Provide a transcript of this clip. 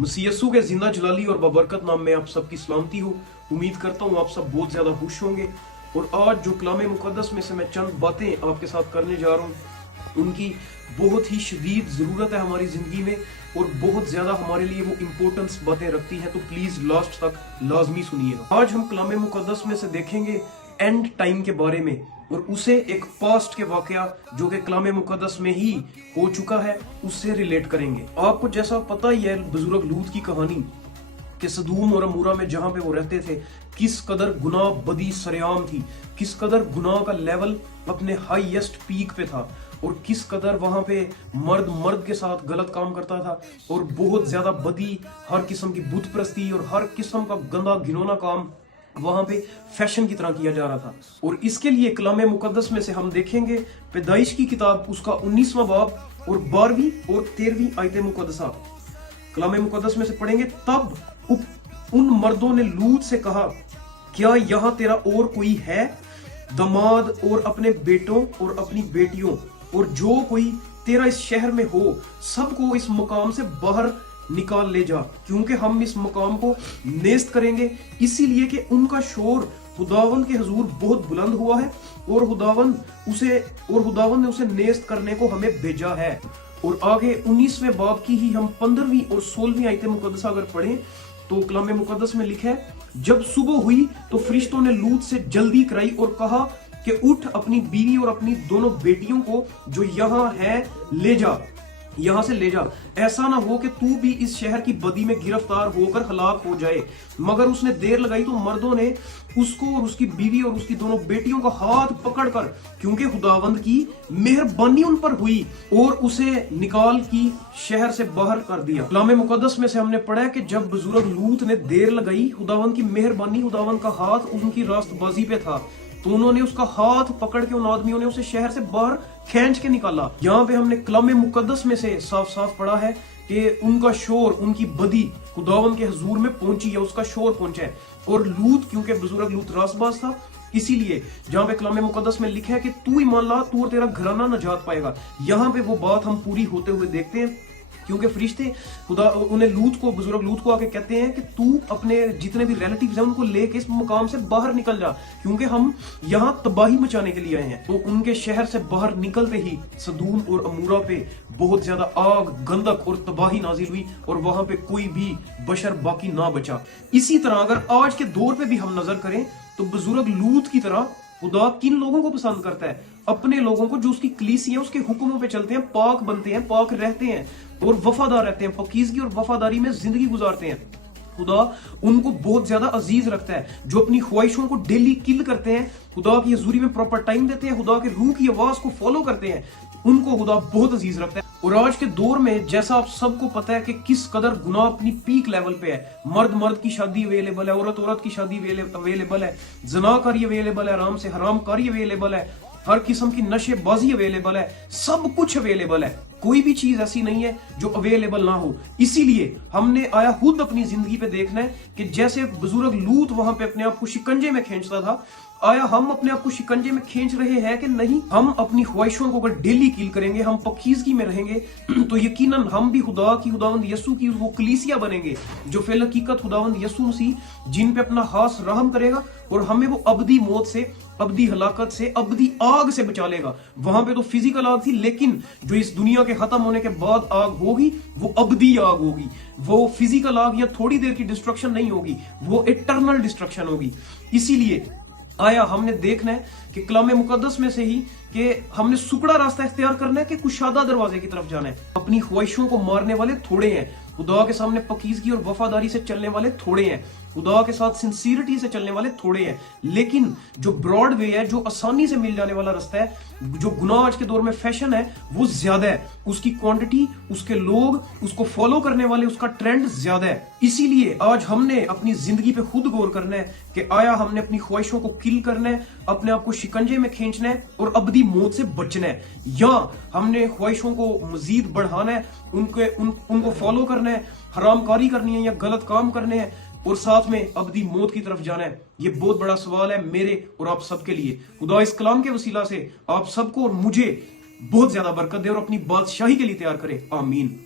मसीह यस्सु के जिंदा जलाली और बबरकत नाम में आप सबकी सलामती हो। उम्मीद करता हूँ आप सब बहुत ज्यादा खुश होंगे। और आज जो कलाम मुकद्दस में से मैं चंद बातें आपके साथ करने जा रहा हूँ, उनकी बहुत ही शदीद ज़रूरत है हमारी ज़िंदगी में और बहुत ज़्यादा हमारे लिए वो इम्पोर्टेंस बातें रखती हैं। तो प्लीज़ लास्ट तक लाजमी सुनिएगा। आज हम कलाम मुकद्दस में से देखेंगे एंड टाइम के बारे में और उसे एक पास्ट के वाकया जो कि कलाम मुकद्दस में ही हो चुका है उससे रिलेट करेंगे। आपको जैसा पता ही है बुजुर्ग लूत की कहानी कि सदूम और अमूरा में जहां पे वो रहते थे किस कदर गुनाह बदी सरेआम थी, किस कदर गुनाह का लेवल अपने हाईएस्ट पीक पे था और किस कदर वहां पे मर्द के साथ गलत काम करता था और बहुत ज्यादा बदी, हर किस्म की बुत परस्ती और हर किस्म का गंदा घिनौना काम वहां पे फैशन की तरह किया जा रहा था। और इसके लिए कलाम मुकद्दस में से हम देखेंगे पैदाइश की किताब उसका 19वां बाब और 12वीं और 13वीं आयत मुकद्दसा। कलाम मुकद्दस में से पढ़ेंगे, तब उन मर्दों ने लूत से कहा, क्या यहाँ तेरा और कोई है दमाद और अपने बेटों और अपनी बेटियों और जो कोई तेरा इस शहर में हो सबको इस मकाम से बाहर निकाल ले जा, क्योंकि हम इस मकाम को नेस्त करेंगे, इसीलिए कि उनका शोर खुदावंद के हुजूर बहुत बुलंद हुआ है और खुदावंद ने उसे नेस्त करने को हमें भेजा है। और आगे 19वें बाब की ही हम 15वीं और 16वीं आयत मुकद्दसा अगर पढ़ें तो कलाम मुकद्दस में लिखा है, जब सुबह हुई तो फरिश्तों ने लूत से जल्दी कराई और कहा कि उठ अपनी बीवी और अपनी दोनों बेटियों को जो यहाँ है ले जा, यहां से ले जा, ऐसा ना हो कि तू भी इस शहर की बदी में गिरफ्तार होकर हलाक हो जाए। मगर उसने देर लगाई तो मर्दों ने उसको और उसकी बीवी और उसकी दोनों बेटियों का हाथ पकड़कर, क्योंकि खुदावंद की मेहरबानी उन पर हुई, और उसे निकाल की शहर से बाहर कर दिया। कलाम मुकद्दस में से हमने पढ़ा है कि जब बुजुर्ग लूत ने देर लगाई, खुदावंद की मेहरबानी, खुदावंद का हाथ उनकी रास्तबाजी पे था, तो उन्होंने उसका हाथ पकड़ के उन आदमियों ने उसे शहर से बाहर खींच के निकाला। यहाँ पे हमने कलाम मुकद्दस में से साफ साफ पढ़ा है कि उनका शोर, उनकी बदी खुदावंद के हुजूर में पहुंची है, उसका शोर पहुंचा है। और लूत, क्योंकि बुजुर्ग लूत रासबाज था, इसीलिए जहाँ पे कलाम मुकद्दस में लिखा है कि तू ईमान ला, तू और तेरा घराना नजात पाएगा, यहाँ पे वो बात हम पूरी होते हुए देखते हैं। क्योंकि फरिश्ते खुदा उन्हें बुजुर्ग लूत को आके कहते हैं कि तू अपने जितने भी रिलेटिव्स हैं उनको लेके इस मकाम से बाहर निकल जा, क्योंकि हम यहाँ तबाही मचाने के लिए आए हैं। तो उनके शहर से बाहर निकलते ही सदूम और अमूरा पे बहुत ज्यादा आग, गंधक और तबाही नाजिल हुई और वहां पे कोई भी बशर बाकी ना बचा। इसी तरह अगर आज के दौर पे भी हम नजर करें तो बुजुर्ग लूत की तरह खुदा किन लोगों को पसंद करता है? अपने लोगों को, जो उसकी कलीसिया है, उसके हुक्मों पे चलते हैं, पाक बनते हैं, पाक रहते हैं और वफादार रहते हैं, पकीजगी और वफादारी में जिंदगी गुजारते हैं। खुदा उनको बहुत ज्यादा अजीज रखता है। जो अपनी ख्वाहिशों को डेली किल करते हैं, खुदा की हजूरी में प्रॉपर टाइम देते हैं, खुदा के रूह की आवाज को फॉलो करते हैं, उनको खुदा बहुत अजीज रखता है। और आज के दौर में जैसा आप सबको पता है कि किस कदर गुनाह अपनी पीक लेवल पे है, मर्द की शादी अवेलेबल है, औरत की शादी अवेलेबल है, जनाकारी अवेलेबल है, आराम से हरामकारी अवेलेबल है, हर किस्म की नशेबाजी अवेलेबल है, सब कुछ अवेलेबल है, कोई भी चीज ऐसी नहीं है जो अवेलेबल ना हो। इसीलिए हमने आया खुद अपनी जिंदगी पे देखना है कि जैसे बुजुर्ग लूत वहां पे अपने आप को शिकंजे में खींचता था, आया हम अपने आप को शिकंजे में खींच रहे हैं कि नहीं? हम अपनी ख्वाहिशों को अगर डेली कील करेंगे, हम पकीजगी में रहेंगे, तो यकीनन हम भी खुदावंद यस्सु की वो कलीसिया बनेंगे जो फिल हकीकत खुदावंद यस्सु मसीह जिन पे अपना खास रहम करेगा और हमें वो अबदी मौत से, अबदी हलाकत से, अबदी आग से बचा लेगा। वहां पे तो फिजिकल आग थी, लेकिन जो इस दुनिया के खत्म होने के बाद आग होगी वो अबदी आग होगी। वो फिजिकल आग या थोड़ी देर की डिस्ट्रक्शन नहीं होगी, वो इटर्नल डिस्ट्रक्शन होगी। इसीलिए आया हमने देखना है कि कलाम मुकद्दस में से ही कि हमने सुकड़ा रास्ता इख्तियार करना है कि कुशादा दरवाजे की तरफ जाना है। अपनी ख्वाहिशों को मारने वाले थोड़े हैं, खुदा के सामने पकीजगी और वफादारी से चलने वाले थोड़े हैं, खुदा के साथ सिंसियरिटी से चलने वाले थोड़े हैं। लेकिन जो ब्रॉड वे है, जो आसानी से मिल जाने वाला रास्ता है, जो गुनाह आज के दौर में फैशन है, वो ज्यादा है, उसकी क्वांटिटी, उसके लोग, उसको फॉलो करने वाले, उसका ट्रेंड ज्यादा है। इसीलिए आज हमने अपनी जिंदगी पे खुद गौर करना है कि आया हमने अपनी ख्वाहिशों को किल करना है, अपने आप को शिकंजे में खींचना है और अबदी मौत से बचना है, या हमने ख्वाहिशों को मजीद बढ़ाना है, उनको फॉलो करना है, हरामकारी करनी है या गलत काम करने हैं और साथ में अबदी मौत की तरफ जाना है। ये बहुत बड़ा सवाल है मेरे और आप सबके लिए। खुदा इस कलाम के वसीला से आप सबको और मुझे बहुत ज्यादा बरकत दे और अपनी बादशाही के लिए तैयार करे। आमीन।